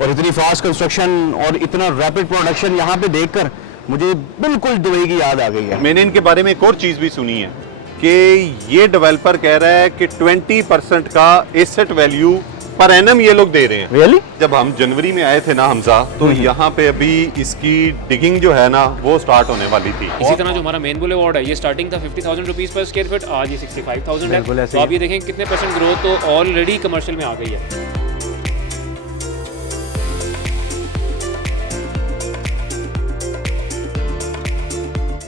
और इतनी fast construction और इतना रैपिड प्रोडक्शन यहाँ पे देखकर मुझे बिल्कुल दुबई की याद आ गई है। मैंने इनके बारे में एक और चीज़ भी सुनी है कि ये डेवलपर कह रहा है कि 20% का एसेट वैल्यू पर एनम ये लोग दे रहे हैं। रियली? जब हम जनवरी में आए थे ना हमजा, तो यहाँ पे अभी इसकी डिगिंग जो है ना वो स्टार्ट होने वाली थी। इसी तरह जो हमारा मेन बुलेवार्ड है, ये स्टार्टिंग था 50,000 रुपीज़ पर स्क्वायर फीट, आज ये 65,000 है। तो आप ये देखें कितने % ग्रोथ तो ऑलरेडी कमर्शियल में आ गई है।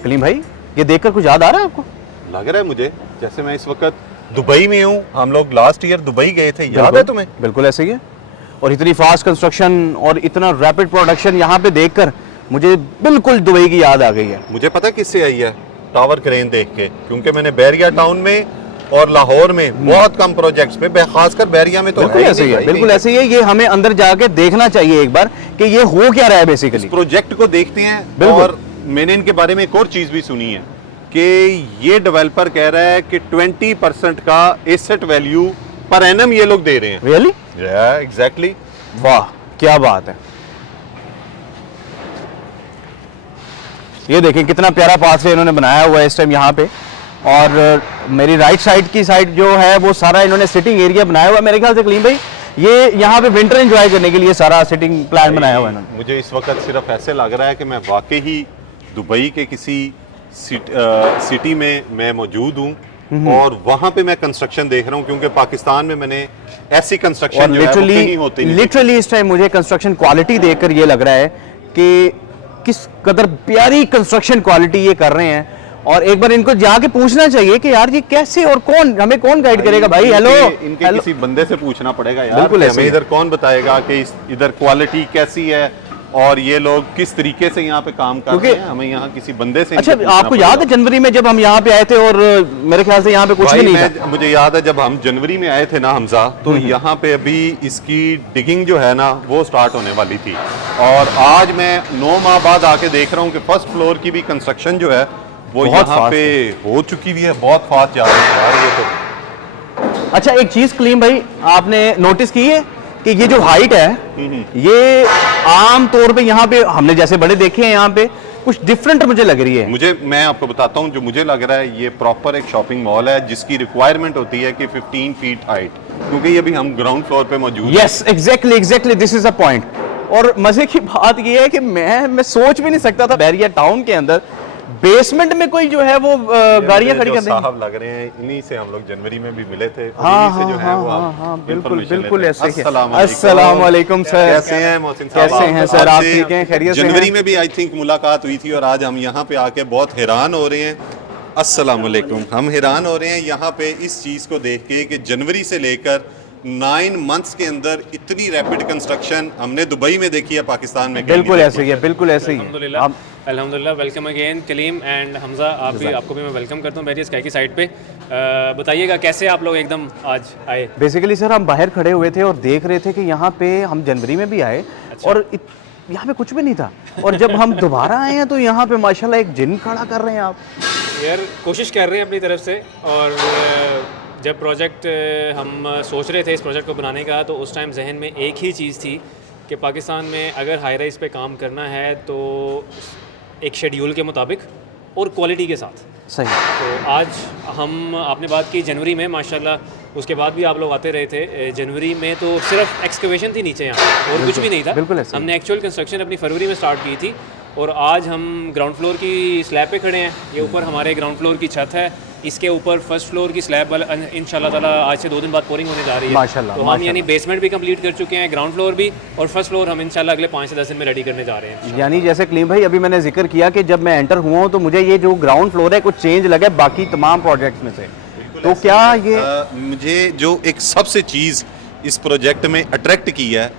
कलीम भाई, ये देखकर कुछ याद आ रहा है आपको? लग रहा है मुझे जैसे मैं इस वक्त दुबई में हूँ। हम लोग लास्ट ईयर दुबई गए थे, याद है तुम्हें? बिल्कुल ऐसे ही है। और इतनी फास्ट कंस्ट्रक्शन और इतना रैपिड प्रोडक्शन यहाँ पे देखकर मुझे बिल्कुल दुबई की याद आ गई है। मुझे पता किससे आई है? टावर क्रेन देख के, क्योंकि मैंने बैरिया टाउन में और लाहौर में बहुत कम प्रोजेक्ट्स पे, खासकर बैरिया में तो बिल्कुल ऐसे ही है। बिल्कुल ऐसे ही है। ये हमें अंदर जाके देखना चाहिए एक बार कि ये हो क्या रहा है बेसिकली। प्रोजेक्ट को देखते हैं। और मैंने इनके बारे में एक और चीज भी सुनी है कि ये डेवलपर कह रहा है कि 20% का एसेट वैल्यू पर एनम ये लोग दे रहे हैं। रियली? एग्जैक्टली। वाह, क्या बात है। ये देखें कितना प्यारा पाथवे इन्होंने बनाया हुआ है इस टाइम यहाँ पे। और मेरी राइट साइड की साइड जो है वो सारा इन्होंने सिटिंग एरिया बनाया हुआ है। मेरे ख्याल से कलीम भाई, ये यहाँ पे विंटर एंजॉय करने के लिए सारा सिटिंग प्लान बनाया हुआ है इन्होंने। मुझे इस वक्त सिर्फ ऐसे लग रहा है कि मैं वाकई ही दुबई के किसी सिटी में मैं मौजूद हूँ और वहाँ पे मैं कंस्ट्रक्शन देख रहा हूँ, क्योंकि पाकिस्तान में मैंने ऐसी कंस्ट्रक्शन जो है वो कहीं होती नहीं। लिटरली इस टाइम मुझे कंस्ट्रक्शन क्वालिटी देखकर ये लग रहा है कि किस कदर प्यारी कंस्ट्रक्शन क्वालिटी ये कर रहे हैं। और एक बार इनको जाके पूछना चाहिए कि यार ये कैसे और हमें कौन गाइड करेगा भाई। हेलो, इनके किसी बंदे से पूछना पड़ेगा यार। बिल्कुल, हमें इधर कौन बताएगा कि इधर क्वालिटी कैसी है और ये लोग किस तरीके से यहाँ पे काम कर रहे हैं। हमें यहाँ किसी बंदे से। अच्छा, आपको याद है जनवरी में जब हम यहाँ पे आए थे और मेरे ख्याल से यहाँ पे कुछ भी नहीं था। मुझे याद है जब हम जनवरी में आए थे ना हमजा, तो यहाँ पे अभी इसकी डिगिंग जो है ना वो स्टार्ट होने वाली थी। और आज मैं 9 माह बाद आके देख रहा हूँ कि फर्स्ट फ्लोर की भी कंस्ट्रक्शन जो है वो यहाँ पे हो चुकी हुई है। बहुत फास्ट जा रही है यार ये तो। अच्छा, एक चीज कलीम भाई आपने नोटिस की है कि ये जो हाइट है ये आम तौर पे यहाँ पे हमने जैसे बड़े देखे हैं, यहाँ पे कुछ डिफरेंट मुझे लग रही है। मैं आपको बताता हूँ जो मुझे लग रहा है, ये प्रॉपर एक शॉपिंग मॉल है जिसकी रिक्वायरमेंट होती है कि 15 फीट हाइट, क्योंकि ये भी हम ग्राउंड फ्लोर पे मौजूद हैं। Yes, exactly this is a point. और मजे की बात ये है कि मैं सोच भी नहीं सकता था बैरिया टाउन के अंदर बेसमेंट में कोई जो है वो गाड़ियां खड़ी कर देंगे। साहब लग रहे हैं, इन्हीं से हम लोग जनवरी में भी मिले थे। बिल्कुल ऐसे ही। अस्सलाम वालेकुम सर, कैसे हैं मोहसिन साहब? कैसे हैं सर? आप ठीक हैं? खैरियत से हैं? जनवरी में भी आई थिंक मुलाकात हुई थी और आज हम यहाँ पे आके बहुत हैरान हो रहे हैं। अस्सलाम वालेकुम। हम हैरान हो रहे हैं यहाँ पे इस चीज़ को देख के कि जनवरी से लेकर 9 मंथ्स के अंदर इतनी रैपिड कंस्ट्रक्शन हमने दुबई में देखी है, पाकिस्तान में बिल्कुल ऐसे ही है। बिल्कुल ऐसे ही। अल्हम्दुलिल्लाह, welcome again Kaleem and Hamza. आपको भी मैं वेलकम करता हूँ बैरिया स्काई की साइड पे। बताइएगा कैसे आप लोग एकदम आज आए? बेसिकली सर हम बाहर खड़े हुए थे और देख रहे थे कि यहाँ पे हम जनवरी में भी आए। अच्छा। और यहाँ पे कुछ भी नहीं था, और जब हम दोबारा आए हैं तो यहाँ पे माशाल्लाह एक जिन खड़ा कर रहे हैं आप। यार कोशिश कर रहे हैं अपनी तरफ से। और जब प्रोजेक्ट हम सोच रहे थे इस प्रोजेक्ट को बनाने का, तो उस टाइम जहन में एक ही चीज़ थी कि पाकिस्तान में अगर हाई राइज पे काम करना है तो एक शेड्यूल के मुताबिक और क्वालिटी के साथ। सही। तो आज हम आपने बात की जनवरी में, माशाल्लाह उसके बाद भी आप लोग आते रहे थे। जनवरी में तो सिर्फ एक्सकवेशन थी नीचे, यहाँ और कुछ भी नहीं था। बिल्कुल ऐसे। हमने एक्चुअल कंस्ट्रक्शन अपनी फरवरी में स्टार्ट की थी और आज हम ग्राउंड फ्लोर की स्लैब पे खड़े हैं। ये ऊपर हमारे ग्राउंड फ्लोर की छत है, इसके ऊपर फर्स्ट फ्लोर की स्लैब वाला इंशाल्लाह ताला आज से 2 दिन बाद पोरिंग होने जा रही है माशाल्लाह। तो हम यानी बेसमेंट भी कंप्लीट कर चुके हैं, ग्राउंड फ्लोर भी, और फर्स्ट फ्लोर हम इंशाल्लाह अगले 5 से 10 दिन में रेडी करने जा रहे हैं। यानी जैसे कलीम भाई अभी मैंने जिक्र किया कि जब मैं एंटर हुआ हूँ तो मुझे ये जो ग्राउंड फ्लोर है कुछ चेंज लगा बाकी तमाम प्रोजेक्ट्स में से। तो क्या ये मुझे जो एक सबसे चीज़ इस प्रोजेक्ट में अट्रैक्ट की है,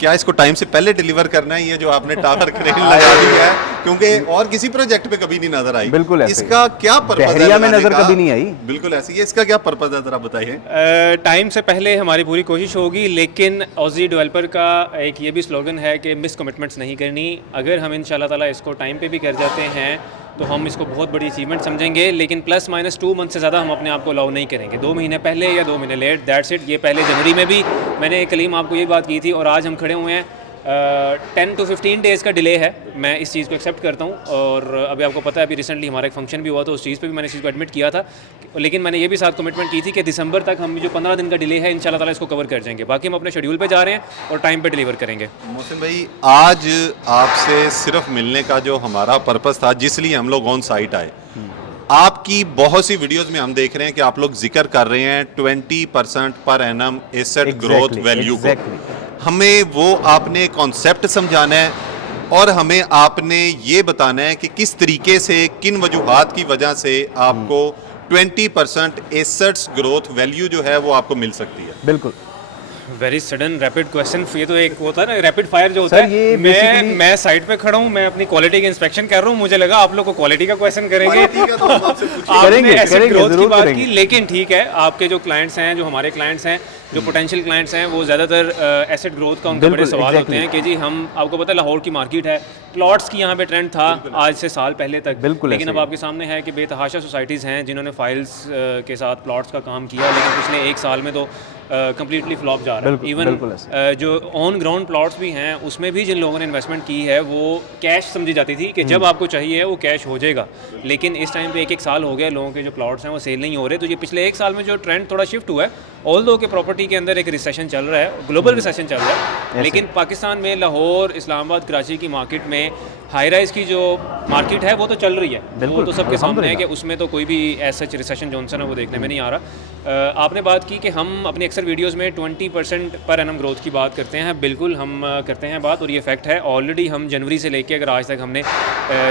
क्या इसको टाइम से पहले डिलीवर करना है, ये जो आपने टावर क्रेन लगा दी है, क्योंकि और किसी प्रोजेक्ट पे कभी नहीं नजर आई। बिल्कुल ऐसे। इसका क्या पर्पस है? बहरिया में नजर कभी नहीं आई। बिल्कुल ऐसे ही। इसका क्या पर्पस है जरा बताइए। टाइम से पहले हमारी पूरी कोशिश होगी, लेकिन ऑजी डेवलपर का एक ये भी स्लोगन है कि मिस कमिटमेंट्स नहीं करनी। अगर हम इंशाल्लाह ताला इसको टाइम पे भी कर जाते हैं तो हम इसको बहुत बड़ी अचीवमेंट समझेंगे, लेकिन प्लस माइनस 2 मंथ से ज़्यादा हम अपने आप को अलाउ नहीं करेंगे। 2 महीने पहले या 2 महीने लेट, दैट्स इट। ये पहले जनवरी में भी मैंने कलीम आपको ये बात की थी, और आज हम खड़े हुए हैं 10 to 15 डेज़ का डिले है। मैं इस चीज़ को एक्सेप्ट करता हूँ, और अभी आपको पता है अभी रिसेंटली हमारा एक फंक्शन भी हुआ, तो उस चीज़ पे भी मैंने इस चीज़ को एडमिट किया था, लेकिन मैंने ये भी साथ कमिटमेंट की थी कि दिसंबर तक हम जो 15 दिन का डिले है इंशाल्लाह ताला इसको कवर कर जाएंगे। बाकी हम अपने शेड्यूल पे जा रहे हैं और टाइम पे डिलीवर करेंगे। मोहसिन भाई, आज आपसे सिर्फ मिलने का जो हमारा पर्पस था, जिसलिए हम लोग ऑन साइट आए, आपकी बहुत सी वीडियोस में हम देख रहे हैं कि आप लोग जिक्र कर रहे हैं 20% per annum asset growth value को। हमें वो आपने कॉन्सेप्ट समझाना है, और हमें आपने ये बताना है कि किस तरीके से, किन वजूहात की वजह से आपको 20% एसेट्स ग्रोथ वैल्यू जो है वो आपको मिल सकती है। बिल्कुल। वेरी सडन रैपिड क्वेश्चन, ये तो एक होता है ना रैपिड फायर जो होता सर, है। ये मैं साइट पे खड़ा हूँ, मैं अपनी क्वालिटी की इंस्पेक्शन कर रहा हूँ, मुझे लगा आप लोग को क्वालिटी का क्वेश्चन करेंगे। आपने एसेट ग्रोथ की बात की, लेकिन ठीक है, आपके जो क्लाइंट्स हैं, जो हमारे क्लाइंट्स हैं, जो पोटेंशियल क्लाइंट्स हैं, वो ज़्यादातर एसेट ग्रोथ का उनके बड़े सवाल होते हैं कि जी हम, आपको पता है लाहौर की मार्केट है, प्लॉट्स की यहाँ पे ट्रेंड था आज से साल पहले तक, लेकिन अब आपके सामने है कि बेतहाशा सोसाइटीज़ हैं जिन्होंने फाइल्स के साथ प्लॉट्स का काम किया, लेकिन पिछले 1 साल में तो कम्प्लीटली फ्लॉप जा रहा है। इवन जो ऑन ग्राउंड प्लॉट्स भी हैं, उसमें भी जिन लोगों ने इन्वेस्टमेंट की है वो कैश समझी जाती थी कि जब आपको चाहिए वो कैश हो जाएगा, लेकिन इस टाइम पे 1-1 साल हो गया लोगों के जो प्लॉट्स हैं वो सेल नहीं हो रहे। तो ये पिछले 1 साल में जो ट्रेंड थोड़ा शिफ्ट हुआ है, ऑल्दो के प्रॉपर्टी के अंदर एक रिसेशन चल रहा है, ग्लोबल रिसेशन चल रहा है, लेकिन पाकिस्तान में लाहौर, इस्लामाबाद, कराची की मार्केट में हाई राइज की जो मार्केट है वो तो चल रही है, वो तो सबके सामने है कि उसमें तो कोई भी ऐसा रिसेशन जॉनसन है वो देखने में नहीं आ रहा। आपने बात की कि हम अपनी अक्सर वीडियोस में 20% पर एनम ग्रोथ की बात करते हैं, बिल्कुल हम करते हैं बात, और ये फैक्ट है। ऑलरेडी हम जनवरी से लेके अगर आज तक हमने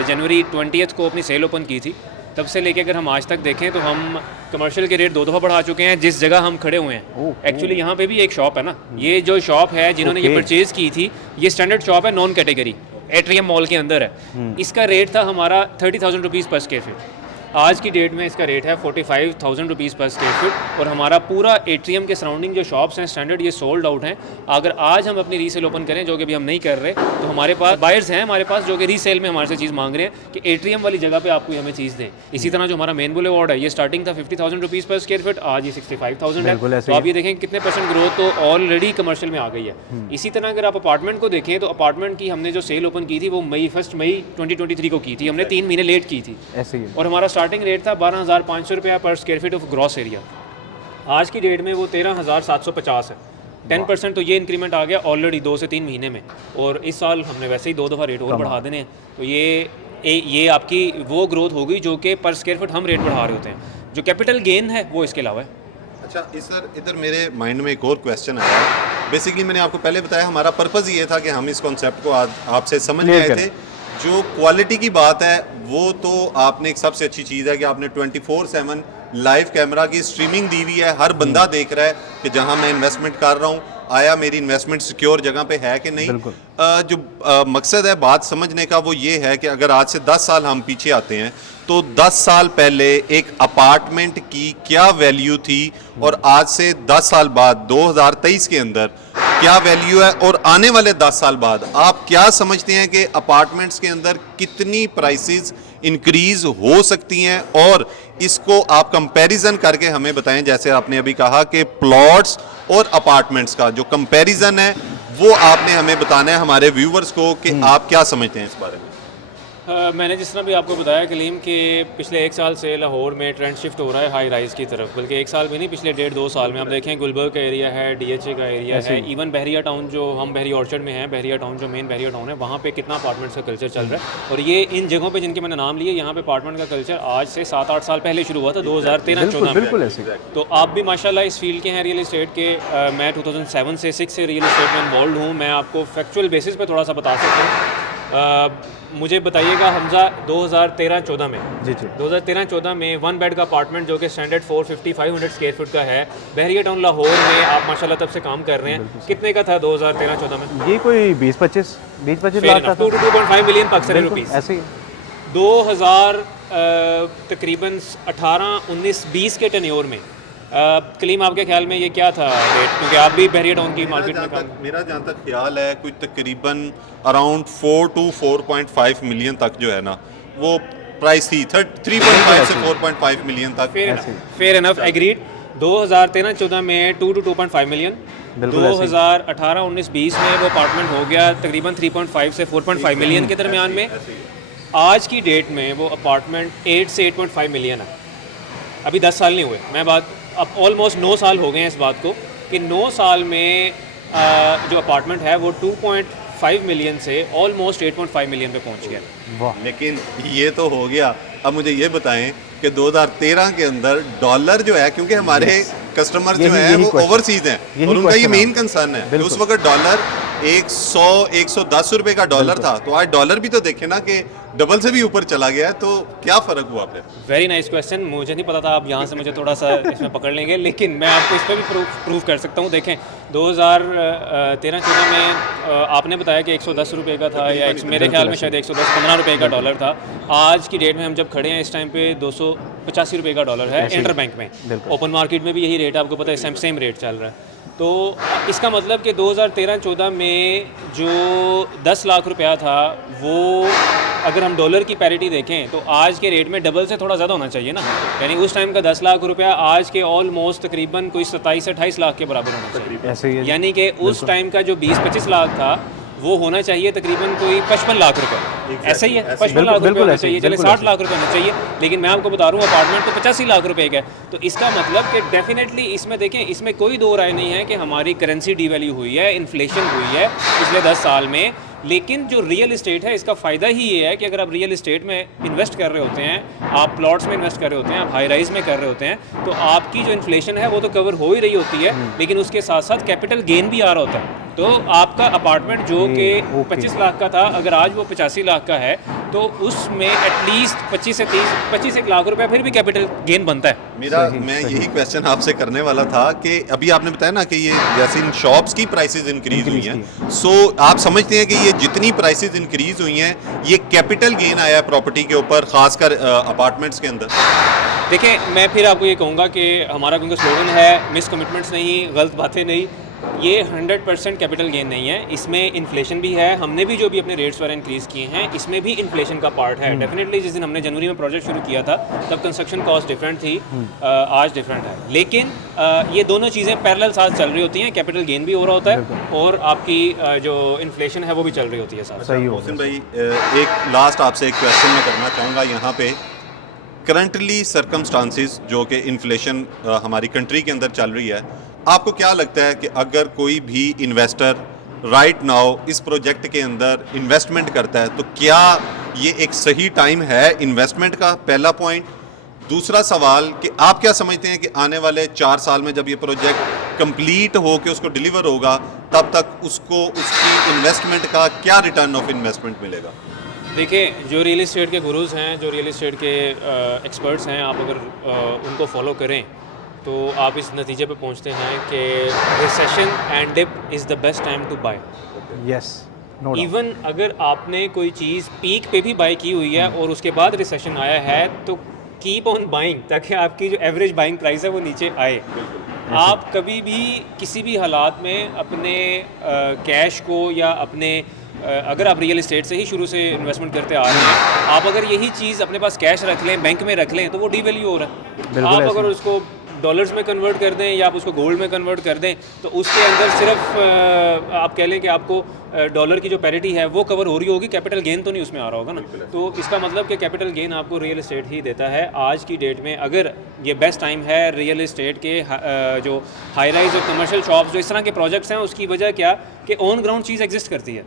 जनवरी 20 को अपनी सेल ओपन की थी, तब से लेके अगर हम आज तक देखें तो हम कमर्शियल के रेट 2 दफ़ा बढ़ा चुके हैं। जिस जगह हम खड़े हुए हैं, एक्चुअली यहाँ पे भी एक शॉप है ना, ये जो शॉप है जिन्होंने ये परचेज़ की थी, ये स्टैंडर्ड शॉप है, नॉन कैटेगरी, एट्रियम मॉल के अंदर है। इसका रेट था हमारा 30,000 रुपीज़ पर स्क्वायर फीट। आज की डेट में इसका रेट है 45,000 रुपीज़ पर स्क्वायर फीट, और हमारा पूरा एट्रियम के सराउंडिंग जो शॉप्स हैं स्टैंडर्ड, ये सोल्ड आउट हैं। अगर आज हम अपनी रीसेल ओपन करें, जो कि अभी हम नहीं कर रहे, तो हमारे पास बायर्स हैं हमारे पास जो कि रीसेल में हमारे से चीज़ मांग रहे हैं कि एट्रियम वाली जगह पे आपको हमें चीज़ दें। इसी तरह जो हमारा मेन बुलेवार्ड है, ये स्टार्टिंग था 50,000 रुपीज़ पर स्क्वायर फीट, आज ये 65,000 है। तो आप ये देखें कितने % ग्रोथ तो ऑलरेडी कमर्शियल में आ गई है। इसी तरह अगर आप अपार्टमेंट को देखें, तो अपार्टमेंट की हमने जो सेल ओपन की थी वो 1 मई 2023 को की थी, हमने 3 महीने लेट की थी, और हमारा स्टार्टिंग रेट था 12,500 रुपया पर square feet of gross area. आज की डेट में वो 13,750 है। 10% तो ये इंक्रीमेंट आ गया ऑलरेडी 2 से 3 महीने में, और इस साल हमने वैसे ही 2 दफ़ा रेट और बढ़ा देने हैं। तो ये आपकी वो ग्रोथ होगी जो कि पर स्क्वायर फीट हम रेट बढ़ा रहे होते हैं। जो कैपिटल गेन है वो इसके अलावा है। अच्छा, इधर मेरे माइंड में एक और क्वेश्चन आया। बेसिकली मैंने आपको पहले बताया हमारा पर्पज़ ये था कि हम इस कॉन्सेप्ट को आपसे समझ आए थे। जो क्वालिटी की बात है वो तो आपने एक सबसे अच्छी चीज़ है कि आपने 24/7 लाइव कैमरा की स्ट्रीमिंग दी हुई है। हर बंदा देख रहा है कि जहां मैं इन्वेस्टमेंट कर रहा हूं, आया मेरी इन्वेस्टमेंट सिक्योर जगह पे है कि नहीं। जो मकसद है बात समझने का वो ये है कि अगर आज से 10 साल हम पीछे आते हैं तो 10 साल पहले एक अपार्टमेंट की क्या वैल्यू थी, और आज से 10 साल बाद 2023 के अंदर क्या वैल्यू है, और आने वाले 10 साल बाद आप क्या समझते हैं कि अपार्टमेंट्स के अंदर कितनी प्राइसेस इंक्रीज हो सकती हैं, और इसको आप कंपैरिजन करके हमें बताएं। जैसे आपने अभी कहा कि प्लॉट्स और अपार्टमेंट्स का जो कंपैरिजन है वो आपने हमें बताना है हमारे व्यूवर्स को कि आप क्या समझते हैं इस बारे में। मैंने जिस तरह भी आपको बताया कलीम कि पिछले 1 साल से लाहौर में ट्रेंड शिफ्ट हो रहा है हाई राइज़ की तरफ, बल्कि 1 साल भी नहीं, पिछले 1.5-2 साल में आप देखें गुलबर्ग का एरिया है, DHA का एरिया है, इवन बहरिया टाउन, जो हम बहरी ऑर्चर्ड में हैं, बहरिया टाउन जो मेन बहरिया टाउन है, वहाँ पे कितना अपार्टमेंट्स का कल्चर चल रहा है। और ये इन जगहों पे जिनके मैंने नाम लिए, यहाँ पे अपार्टमेंट का कल्चर आज से 7-8 साल पहले शुरू हुआ था, 2013-14 में। तो आप भी माशाल्लाह इस फील्ड के हैं रियल इस्टेट के। मैं 2007 से 6 से रियल इस्टेट में इन्वॉल्व हूँ। मैं आपको फैक्चुअल बेसिस पे थोड़ा सा बता सकता हूँ। मुझे बताइएगा हमजा, 2013-14 में 2013-14 में 1 बेड का अपार्टमेंट जो कि स्टैंडर्ड 450-500 स्क्वायर फुट का है, बहरिया टाउन लाहौर में, आप माशाल्लाह तब से काम कर रहे हैं, कितने का था 2013-14 में? ये कोई 20-25 लाख का था, 2 to 2.5 मिलियन पाकिस्तानी रुपीस ऐसे ही। 2000 तकरीबन 18-19-20 के टेन्योर में कलीम आपके ख्याल में ये क्या था रेट, क्योंकि आप भी बहरिया टाउन की मार्केट में काम। मेरा जहाँ तक ख्याल है कोई तकरीबन अराउंड 4 to 4.5 मिलियन तक जो है ना वो प्राइस थी 3.5 से 4.5 मिलियन तक। Fair enough agreed. 2013-14 में 2 to 2.5 मिलियन, बिल्कुल ऐसे ही। 2018-19-20 में वो अपार्टमेंट हो गया तकरीबन 3.5 से 4.5 मिलियन के दरमियान में। आज की डेट में वो अपार्टमेंट 8 से 8.5 मिलियन है। अभी 10 साल नहीं हुए, मैं बात अब ऑलमोस्ट 9 साल हो गए हैं इस बात को, कि 9 साल में जो अपार्टमेंट है वो 2.5 मिलियन से ऑलमोस्ट 8.5 मिलियन पे पहुंच गया। वाह, लेकिन ये तो हो गया। अब मुझे ये बताएं कि 2013 के अंदर डॉलर जो है, क्योंकि हमारे कस्टमर जो है वो ओवरसीज हैं और उनका ये मेन कंसर्न है, उस वक्त डॉलर 100-110 रुपए का डॉलर था, तो आज डॉलर भी तो देखे ना कि डबल से भी ऊपर चला गया है, तो क्या फ़र्क हुआ फिर? Very nice question. मुझे नहीं पता था आप यहाँ से मुझे थोड़ा सा इसमें पकड़ लेंगे, लेकिन मैं आपको इस पर भी प्रूव कर सकता हूँ। देखें 2013-14 में आपने बताया कि 110 रुपये का था, या मेरे ख्याल में शायद 110-15 रुपये का डॉलर था। आज की डेट में हम जब खड़े हैं इस टाइम पे 285 रुपये का डॉलर है इंटर बैंक में। ओपन मार्केट में भी यही रेट आपको पता है, सेम रेट चल रहा है। तो इसका मतलब कि 2013-14 में जो 10 लाख रुपया था वो अगर हम डॉलर की पैरिटी देखें तो आज के रेट में डबल से थोड़ा ज़्यादा होना चाहिए ना। यानी उस टाइम का 10 लाख रुपया आज के ऑलमोस्ट तकरीबन कोई 27 से 28 लाख के बराबर होना चाहिए। ऐसे ही है। यानी कि उस टाइम का जो 20-25 लाख था वो होना चाहिए तकरीबन कोई 55 लाख रुपए। ऐसे ही है, 55 लाख रुपए होना चाहिए, चले 60 लाख रुपए होना चाहिए, लेकिन मैं आपको बता रहा हूँ अपार्टमेंट तो 85 लाख रुपए का है। तो इसका मतलब कि डेफिनेटली इसमें देखें, इसमें कोई दो राय नहीं है कि हमारी करेंसी डीवैल्यू हुई है, इन्फ्लेशन हुई है पिछले 10 साल में। लेकिन जो रियल इस्टेट है इसका फ़ायदा ही ये है कि अगर आप रियल इस्टेट में इन्वेस्ट कर रहे होते हैं, आप प्लॉट्स में इन्वेस्ट कर रहे होते हैं, आप हाई राइज में कर रहे होते हैं, तो आपकी जो इन्फ्लेशन है वो तो कवर हो ही रही होती है, लेकिन उसके साथ साथ कैपिटल गेन भी आ रहा होता है। तो आपका अपार्टमेंट जो कि 25 लाख का था, अगर आज वो 85 लाख का है, तो उसमें एटलीस्ट 25 लाख रुपया फिर भी कैपिटल गेन बनता है। मैं यही क्वेश्चन आपसे करने वाला था कि अभी आपने बताया ना कि ये जैसे इन शॉप्स की प्राइसेस इंक्रीज हुई हैं, सो आप समझते हैं कि ये जितनी प्राइसेस इंक्रीज हुई हैं, ये कैपिटल गेन आया है प्रॉपर्टी के ऊपर, खासकर अपार्टमेंट्स के अंदर? देखिए, मैं फिर आपको ये कहूँगा कि हमारा क्योंकि स्लोगन है मिस कमिटमेंट्स नहीं, गलत बातें नहीं, ये 100% कैपिटल गेन नहीं है, इसमें इन्फ्लेशन भी है। हमने भी जो भी अपने रेट्स वगैरह इंक्रीज़ किए हैं, इसमें भी इन्फ्लेशन का पार्ट है। डेफिनेटली जिस दिन हमने जनवरी में प्रोजेक्ट शुरू किया था तब कंस्ट्रक्शन कॉस्ट डिफरेंट थी, आज डिफरेंट है, लेकिन ये दोनों चीज़ें पैरेलल साथ चल रही होती हैं। कैपिटल गेन भी हो रहा होता है और आपकी जो इन्फ्लेशन है वो भी चल रही होती है साथ। मोहसिन भाई, एक लास्ट आपसे एक क्वेश्चन मैं करना चाहूँगा यहाँ पे। करंटली सर्कमस्टांसिस जो कि इन्फ्लेशन हमारी कंट्री के अंदर चल रही है, आपको क्या लगता है कि अगर कोई भी इन्वेस्टर राइट नाउ इस प्रोजेक्ट के अंदर इन्वेस्टमेंट करता है, तो क्या ये एक सही टाइम है इन्वेस्टमेंट का? पहला पॉइंट। दूसरा सवाल कि आप क्या समझते हैं कि आने वाले 4 साल में जब ये प्रोजेक्ट कंप्लीट हो के उसको डिलीवर होगा, तब तक उसको उसकी इन्वेस्टमेंट का क्या रिटर्न ऑफ इन्वेस्टमेंट मिलेगा? देखिए, जो रियल इस्टेट के गुरुज हैं, जो रियल इस्टेट के एक्सपर्ट्स हैं, आप अगर उनको फॉलो करें तो आप इस नतीजे पे पहुंचते हैं कि recession and dip is the best time to buy. Yes, even अगर आपने कोई चीज़ पीक पे भी बाय की हुई है और उसके बाद रिसेशन आया है, तो कीप ऑन बाइंग, ताकि आपकी जो एवरेज बाइंग प्राइस है वो नीचे आए। आप कभी भी किसी भी हालात में अपने कैश को या अपने अगर आप रियल इस्टेट से ही शुरू से इन्वेस्टमेंट करते आ रहे हैं, आप अगर यही चीज़ अपने पास कैश रख लें, बैंक में रख लें, तो वो डीवैल्यू हो रहा है। आप अगर उसको डॉलर्स में कन्वर्ट कर दें या आप उसको गोल्ड में कन्वर्ट कर दें, तो उसके अंदर सिर्फ आप कह लें कि आपको डॉलर की जो पैरिटी है वो कवर हो रही होगी, कैपिटल गेन तो नहीं उसमें आ रहा होगा ना। तो इसका मतलब कि कैपिटल गेन आपको रियल इस्टेट ही देता है। आज की डेट में अगर ये बेस्ट टाइम है रियल इस्टेट के जो हाई राइज और कमर्शियल शॉप्स जो इस तरह के प्रोजेक्ट्स हैं, उसकी वजह क्या कि ऑन ग्राउंड चीज़ एग्जिस्ट करती है।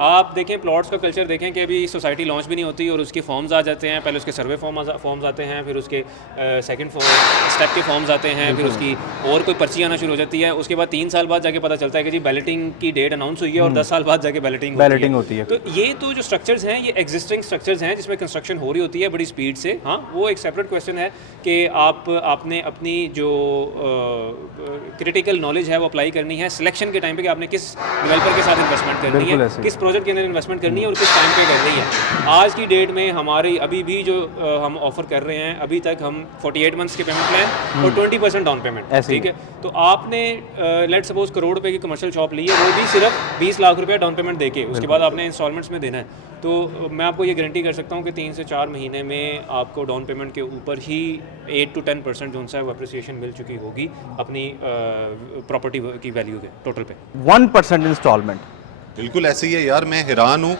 आप देखें, प्लॉट्स का कल्चर देखें कि अभी सोसाइटी लॉन्च भी नहीं होती और उसके फॉर्म्स आ जाते हैं। पहले उसके सर्वे फॉर्म्स आते हैं, फिर उसके सेकंड स्टेप के फॉर्म्स आते हैं, फिर उसकी और कोई पर्ची आना शुरू हो जाती है। उसके बाद 3 साल बाद जाके पता चलता है कि जी बैलेटिंग की डेट अनाउंस हुई है और 10 साल बाद जाके बैलेटिंग होती है। तो ये तो जो स्ट्रक्चर्स हैं, ये एग्जिस्टिंग स्ट्रक्चर्स हैं जिसमें कंस्ट्रक्शन हो रही होती है बड़ी स्पीड से। हाँ, वो एक सेपरेट क्वेश्चन है कि आपने अपनी जो क्रिटिकल नॉलेज है वो अप्लाई करनी है सिलेक्शन के टाइम पे कि आपने किस डेवलपर के साथ इन्वेस्टमेंट करनी है, किस प्रोजेक्ट के अंदर इन्वेस्टमेंट करनी है और किस टाइम पे करनी है। आज की डेट में हमारी अभी भी जो हम ऑफर कर रहे हैं, अभी तक हम 48 मंथ्स के पेमेंट प्लान और 20% डाउन पेमेंट, ठीक है। तो आपने लेट सपोज करोड़ रुपए की कमर्शियल शॉप ली है, वो भी सिर्फ 20 लाख रुपए रुपया डाउन पेमेंट देके उसके बाद आपने इंस्टॉलमेंट्स में देना है, तो मैं आपको ये गारंटी कर सकता हूँ कि 3 से 4 महीने में आपको डाउन पेमेंट के ऊपर ही 8 to 10% जो है वो अप्रिसिएशन मिल चुकी होगी अपनी प्रॉपर्टी की वैल्यू के टोटल पे। 1% इंस्टॉलमेंट। बिल्कुल ऐसे ही है यार, मैं हैरान हूँ।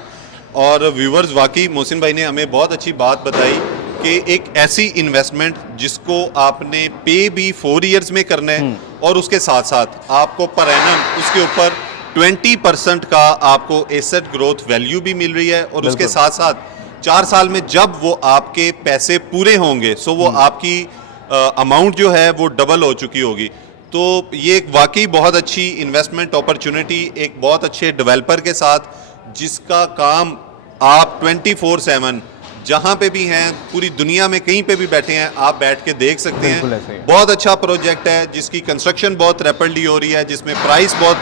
और व्यूवर्स, वाकई मोहसिन भाई ने हमें बहुत अच्छी बात बताई कि एक ऐसी इन्वेस्टमेंट जिसको आपने पे भी 4 इयर्स में करना है और उसके साथ साथ आपको पर एनम उसके ऊपर 20% का आपको एसेट ग्रोथ वैल्यू भी मिल रही है, और उसके साथ साथ 4 साल में जब वो आपके पैसे पूरे होंगे सो वो आपकी अमाउंट जो है वो डबल हो चुकी होगी। तो ये एक वाकई बहुत अच्छी इन्वेस्टमेंट अपॉर्चुनिटी एक बहुत अच्छे डेवलपर के साथ, जिसका काम आप 24/7 जहाँ पे भी हैं पूरी दुनिया में कहीं पे भी बैठे हैं आप बैठ के देख सकते बिल्कुल ऐसे ही हैं। है। बहुत अच्छा प्रोजेक्ट है जिसकी कंस्ट्रक्शन बहुत रैपिडली हो रही है, जिसमें प्राइस बहुत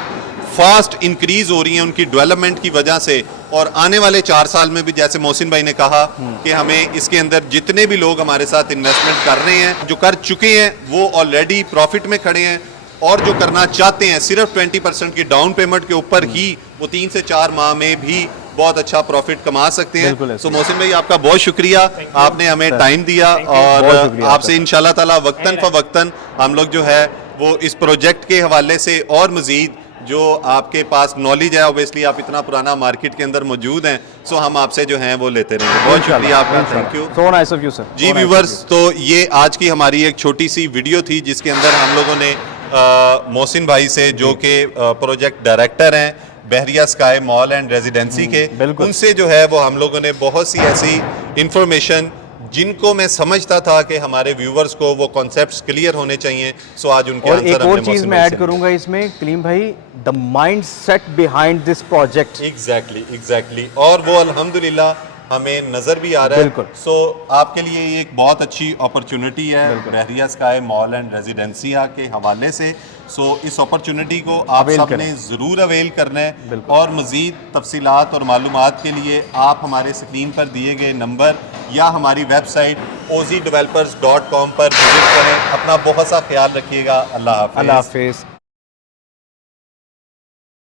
फास्ट इंक्रीज हो रही है उनकी डेवलपमेंट की वजह से। और आने वाले 4 साल में भी जैसे मोहसिन भाई ने कहा कि हमें इसके अंदर जितने भी लोग हमारे साथ इन्वेस्टमेंट कर रहे हैं, जो कर चुके हैं वो ऑलरेडी प्रॉफिट में खड़े हैं, और जो करना चाहते हैं सिर्फ 20% की डाउन पेमेंट के ऊपर ही वो 3 से 4 माह में भी बहुत अच्छा प्रॉफिट कमा सकते बिल्कुल हैं। ऐसे तो मोहसिन भाई आपका बहुत शुक्रिया, आपने हमें टाइम दिया, बहुत और शुक्रिया आपसे इंशाल्लाह ताला वक्तन फवक्तन हम लोग जो है वो इस प्रोजेक्ट के हवाले से और मजीद जो आपके पास नॉलेज है, ऑब्वियसली आप इतना पुराना मार्केट के अंदर मौजूद हैं, सो हम आपसे जो हैं वो लेते रहेंगे। बहुत शुक्रिया आपका, thank you. So nice of you sir. जी व्यूवर्स, तो ये आज की हमारी एक छोटी सी वीडियो थी जिसके अंदर हम लोगों ने मोहसिन भाई से, जो कि प्रोजेक्ट डायरेक्टर हैं बहरिया स्काई मॉल एंड रेजिडेंसी के, बिल्कुल। उनसे जो है वो हम लोगों ने बहुत सी ऐसी इंफॉर्मेशन जिनको मैं समझता था कि हमारे व्यूवर्स को वो कॉन्सेप्ट्स क्लियर होने चाहिए, सो आज उनके और आंसर एक और हमने चीज मोहसिन मैं भाई ऐड से करूंगा इसमें कलीम भाई, the mind set behind this project. Exactly और वो अल्हम्दुलिल्लाह हमें नज़र भी आ रहा है। बिल्कुल। सो आपके लिए ये एक बहुत अच्छी अपॉर्चुनिटी है बहरिया स्काई मॉल एंड रेजिडेंसिया के हवाले से। सो इस अपॉर्चुनिटी को आप अवेल सब करें। ने ज़रूर अवेल करना है, बिल्कुल। और मज़ीद तफसीलात और मालूमात के लिए आप हमारे स्क्रीन पर दिए गए नंबर या हमारी वेबसाइट ozydevelopers.com पर विजिट करें। अपना बहुत सा ख्याल रखिएगा। अल्लाह हाफ़िज़। अल्लाह हाफिज़।